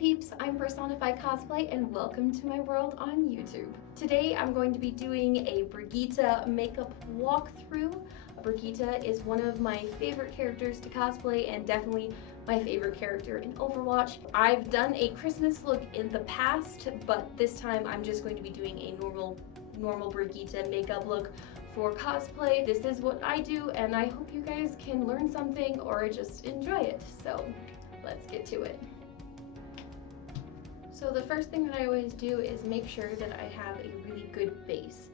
peeps, I'm Personified Cosplay and welcome to my world on YouTube. Today I'm going to be doing a Brigitte makeup walkthrough. Brigitte is one of my favorite characters to cosplay and definitely my favorite character in Overwatch. I've done a Christmas look in the past, but this time I'm just going to be doing a normal Brigitte makeup look for cosplay. This is what I do and I hope you guys can learn something or just enjoy it. So let's get to it. So the first thing that I always do is make sure that I have a really good base.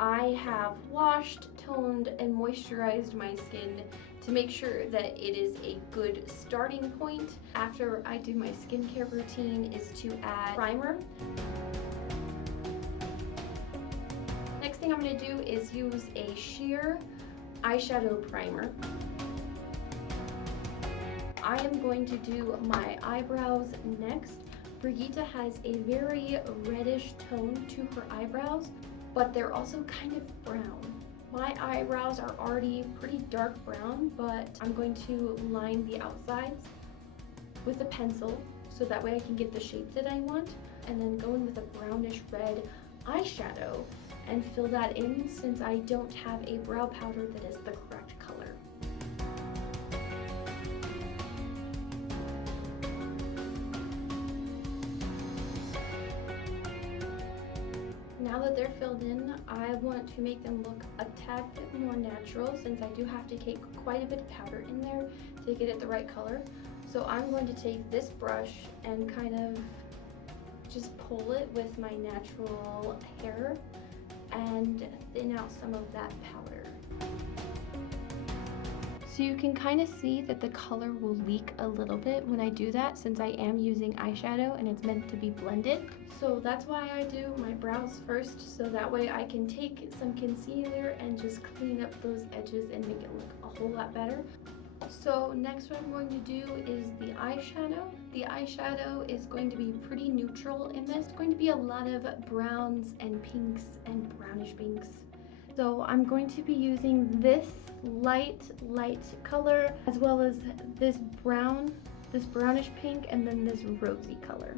I have washed, toned, and moisturized my skin to make sure that it is a good starting point. After I do my skincare routine is to add primer. Next thing I'm going to do is use a sheer eyeshadow primer. I am going to do my eyebrows next. Brigitte has a very reddish tone to her eyebrows, but they're also kind of brown. My eyebrows are already pretty dark brown, but I'm going to line the outsides with a pencil so that way I can get the shape that I want, and then go in with a brownish red eyeshadow and fill that in since I don't have a brow powder that is the correct color. Now that they're filled in, I want to make them look a tad bit more natural since I do have to take quite a bit of powder in there to get it the right color. So I'm going to take this brush and kind of just pull it with my natural hair and thin out some of that powder. So you can kind of see that the color will leak a little bit when I do that since I am using eyeshadow and it's meant to be blended. So that's why I do my brows first, so that way I can take some concealer and just clean up those edges and make it look a whole lot better. So next what I'm going to do is the eyeshadow. The eyeshadow is going to be pretty neutral in this. It's going to be a lot of browns and pinks and brownish pinks. So I'm going to be using this light color as well as this brownish pink, and then this rosy color.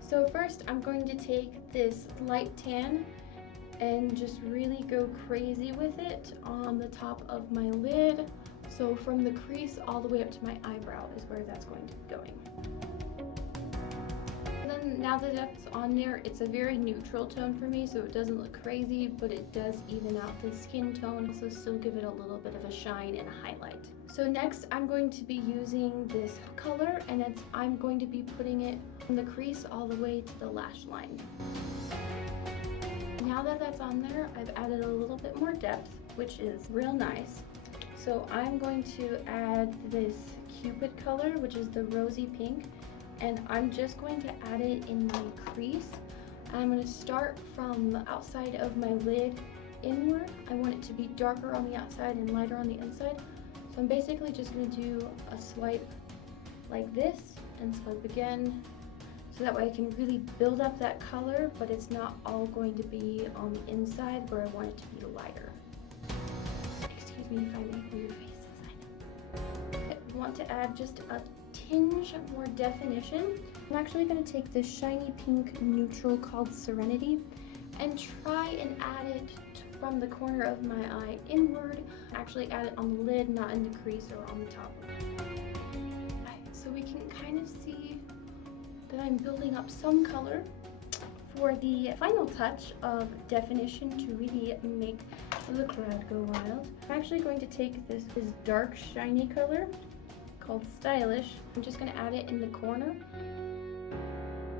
So first I'm going to take this light tan and just really go crazy with it on the top of my lid. So from the crease all the way up to my eyebrow is where that's going to be going. And then now that that's on there, it's a very neutral tone for me, so it doesn't look crazy, but it does even out the skin tone, so still give it a little bit of a shine and a highlight. So next I'm going to be using this color, and I'm going to be putting it from the crease all the way to the lash line. Now that that's on there, I've added a little bit more depth, which is real nice. So I'm going to add this Cupid color, which is the rosy pink, and I'm just going to add it in my crease. I'm going to start from the outside of my lid inward. I want it to be darker on the outside and lighter on the inside. So I'm basically just going to do a swipe like this and swipe again, so that way I can really build up that color, but it's not all going to be on the inside where I want it to be lighter. Excuse me if I make weird faces, I want to add just a tinge more definition. I'm actually going to take this shiny pink neutral called Serenity and try and add it from the corner of my eye inward. Actually add it on the lid, not in the crease or on the top. So we can kind of see that I'm building up some color. For the final touch of definition to really make the crowd go wild, I'm actually going to take this dark shiny color called Stylish. I'm just going to add it in the corner.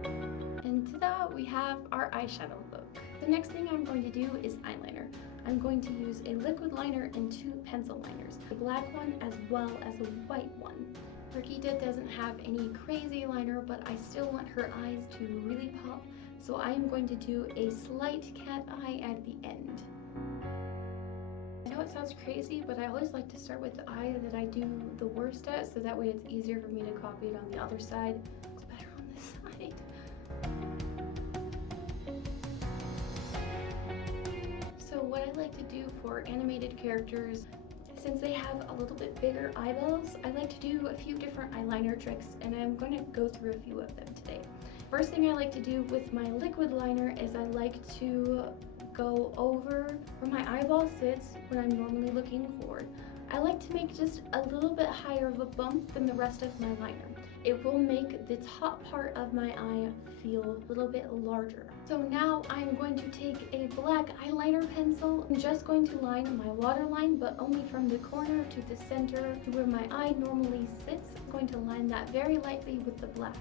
And ta-da, we have our eyeshadow look. The next thing I'm going to do is eyeliner. I'm going to use a liquid liner and two pencil liners, a black one as well as a white one. Brigitte doesn't have any crazy liner, but I still want her eyes to really pop, so I am going to do a slight cat eye at the end. I know it sounds crazy, but I always like to start with the eye that I do the worst at, so that way it's easier for me to copy it on the other side. It's better on this side. So what I like to do for animated characters, Since they have a little bit bigger eyeballs, I like to do a few different eyeliner tricks, and I'm going to go through a few of them today. First thing I like to do with my liquid liner is I like to go over where my eyeball sits when I'm normally looking forward. I like to make just a little bit higher of a bump than the rest of my liner. It will make the top part of my eye feel a little bit larger. So now I'm going to take a black eyeliner pencil. I'm just going to line my waterline, but only from the corner to the center to where my eye normally sits. I'm going to line that very lightly with the black.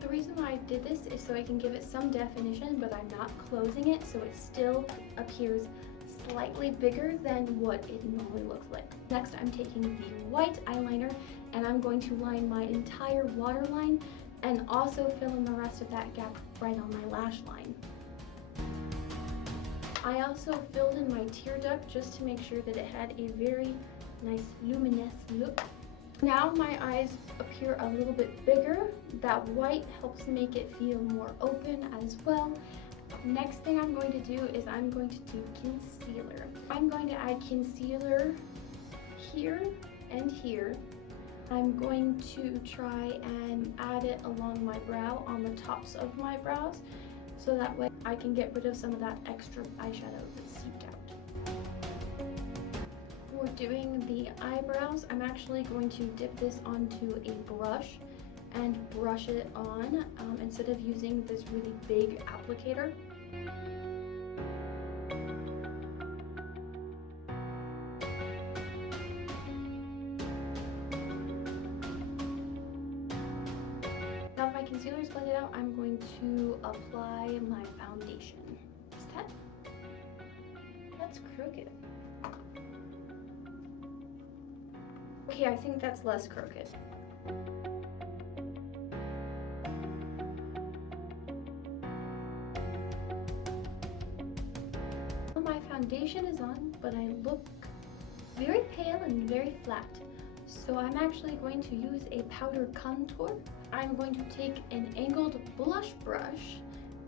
The reason why I did this is so I can give it some definition, but I'm not closing it, so it still appears slightly bigger than what it normally looks like. Next, I'm taking the white eyeliner and I'm going to line my entire waterline and also fill in the rest of that gap right on my lash line. I also filled in my tear duct just to make sure that it had a very nice luminous look. Now my eyes appear a little bit bigger. That white helps make it feel more open as well. Next thing I'm going to do is I'm going to do concealer. I'm going to add concealer here and here. I'm going to try and add it along my brow, on the tops of my brows, so that way I can get rid of some of that extra eyeshadow that's seeped out. For doing the eyebrows, I'm actually going to dip this onto a brush and brush it on instead of using this really big applicator. Now that my concealer is blended out, I'm going to apply my foundation. That's crooked. Okay, I think that's less crooked. My foundation is on, but I look very pale and very flat. So I'm actually going to use a powder contour. I'm going to take an angled blush brush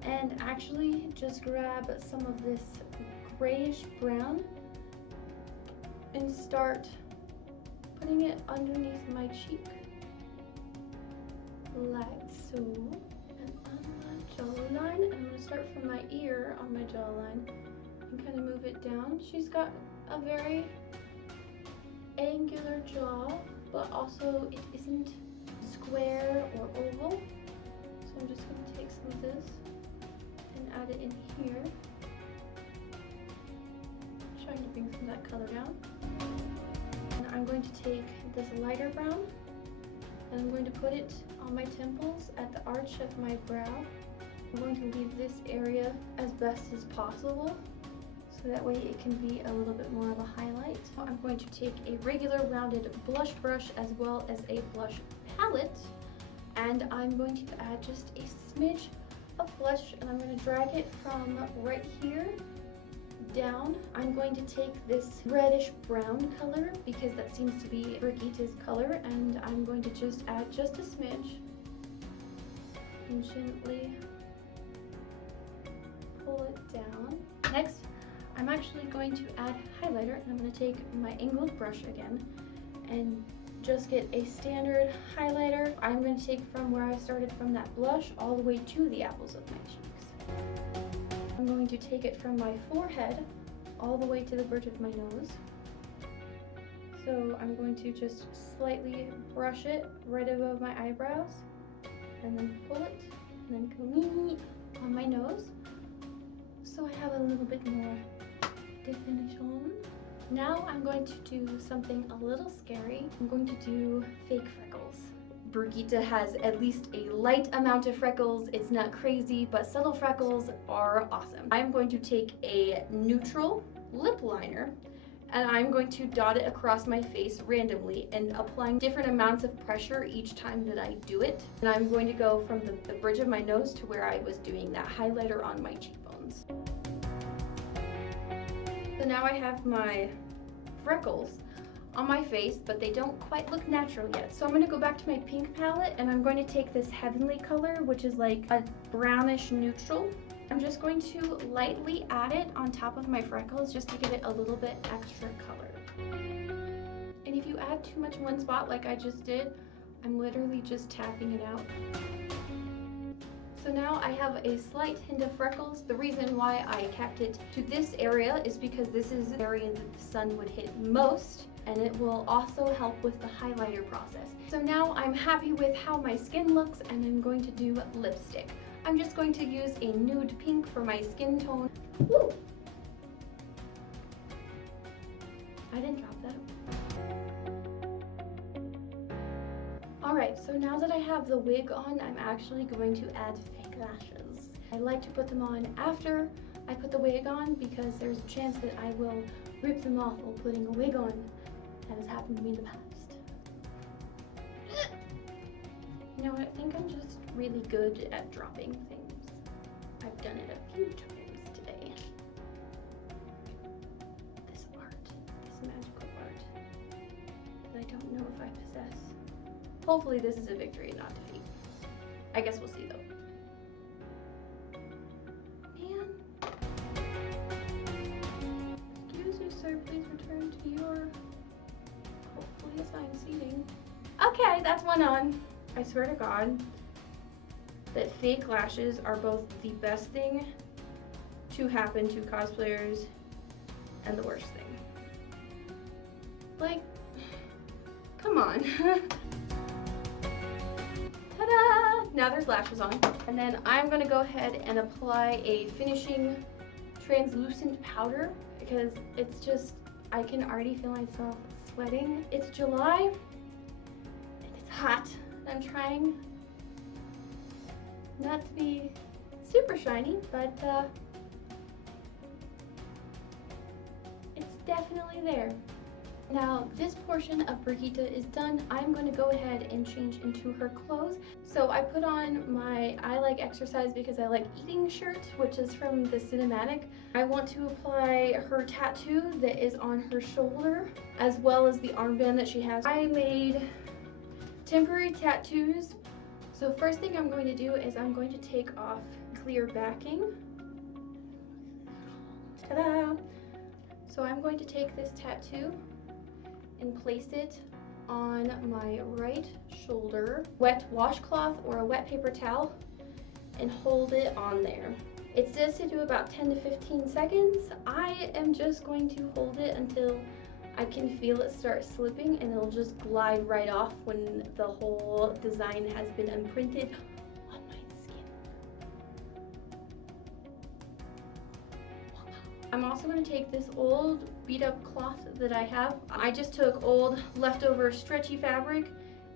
and actually just grab some of this grayish brown and start putting it underneath my cheek, like so, and on my jawline. I'm going to start from my ear on my jawline and kind of move it down. She's got a very angular jaw, but also it isn't square or oval. So I'm just going to take some of this and add it in here, trying to bring some of that color down. And I'm going to take this lighter brown and I'm going to put it on my temples at the arch of my brow. I'm going to leave this area as best as possible, so that way it can be a little bit more of a highlight. So I'm going to take a regular rounded blush brush as well as a blush palette, and I'm going to add just a smidge of blush, and I'm going to drag it from right here down. I'm going to take this reddish brown color because that seems to be Brigitte's color, and I'm going to just add just a smidge and gently pull it down. Next, I'm actually going to add highlighter, and I'm going to take my angled brush again and just get a standard highlighter. I'm going to take from where I started from that blush all the way to the apples of my cheeks. I'm going to take it from my forehead all the way to the bridge of my nose. So I'm going to just slightly brush it right above my eyebrows and then pull it and then come on my nose, so I have a little bit more definition. Now I'm going to do something a little scary. I'm going to do fake freckles. Brigitte has at least a light amount of freckles. It's not crazy, but subtle freckles are awesome. I'm going to take a neutral lip liner and I'm going to dot it across my face randomly and applying different amounts of pressure each time that I do it. And I'm going to go from the bridge of my nose to where I was doing that highlighter on my cheekbones. So now I have my freckles on my face, but they don't quite look natural yet. So I'm going to go back to my pink palette and I'm going to take this Heavenly color, which is like a brownish neutral, I'm just going to lightly add it on top of my freckles just to give it a little bit extra color. And if you add too much in one spot like I just did, I'm literally just tapping it out. So now I have a slight hint of freckles. The reason why I kept it to this area is because this is the area that the sun would hit most, and it will also help with the highlighter process. So now I'm happy with how my skin looks, and I'm going to do lipstick. I'm just going to use a nude pink for my skin tone. Woo! I didn't drop that. Alright, so now that I have the wig on, I'm actually going to add fake lashes. I like to put them on after I put the wig on because there's a chance that I will rip them off while putting a wig on. That has happened to me in the past. You know what, I think I'm just really good at dropping things. I've done it a few times today. This art, this magical art, that I don't know if I possess. Hopefully this is a victory, not defeat. I guess we'll see though. Man. Excuse you, sir, please return to your hopefully assigned seating. Okay, that's one on. I swear to God that fake lashes are both the best thing to happen to cosplayers and the worst thing. Like, come on. Ta-da! Now there's lashes on. And then I'm gonna go ahead and apply a finishing translucent powder because it's just, I can already feel myself sweating. It's July and it's hot. I'm trying not to be super shiny, but it's definitely there. Now this portion of Brigitte is done. I'm going to go ahead and change into her clothes. So I put on my I Like Exercise Because I Like Eating shirt, which is from the cinematic. I want to apply her tattoo that is on her shoulder, as well as the armband that she has. I made temporary tattoos. So first thing I'm going to do is I'm going to take off clear backing. Ta-da! So I'm going to take this tattoo and place it on my right shoulder, wet washcloth or a wet paper towel, and hold it on there. It says to do about 10 to 15 seconds. I am just going to hold it until I can feel it start slipping, and it'll just glide right off when the whole design has been imprinted on my skin. I'm also going to take this old beat up cloth that I have. I just took old leftover stretchy fabric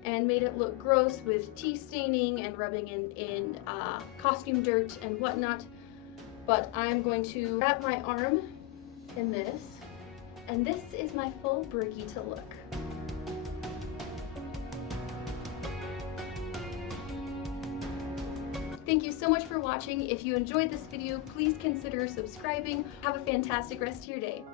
and made it look gross with tea staining and rubbing in costume dirt and whatnot. But I'm going to wrap my arm in this. And this is my full Brigitte look. Thank you so much for watching. If you enjoyed this video, please consider subscribing. Have a fantastic rest of your day.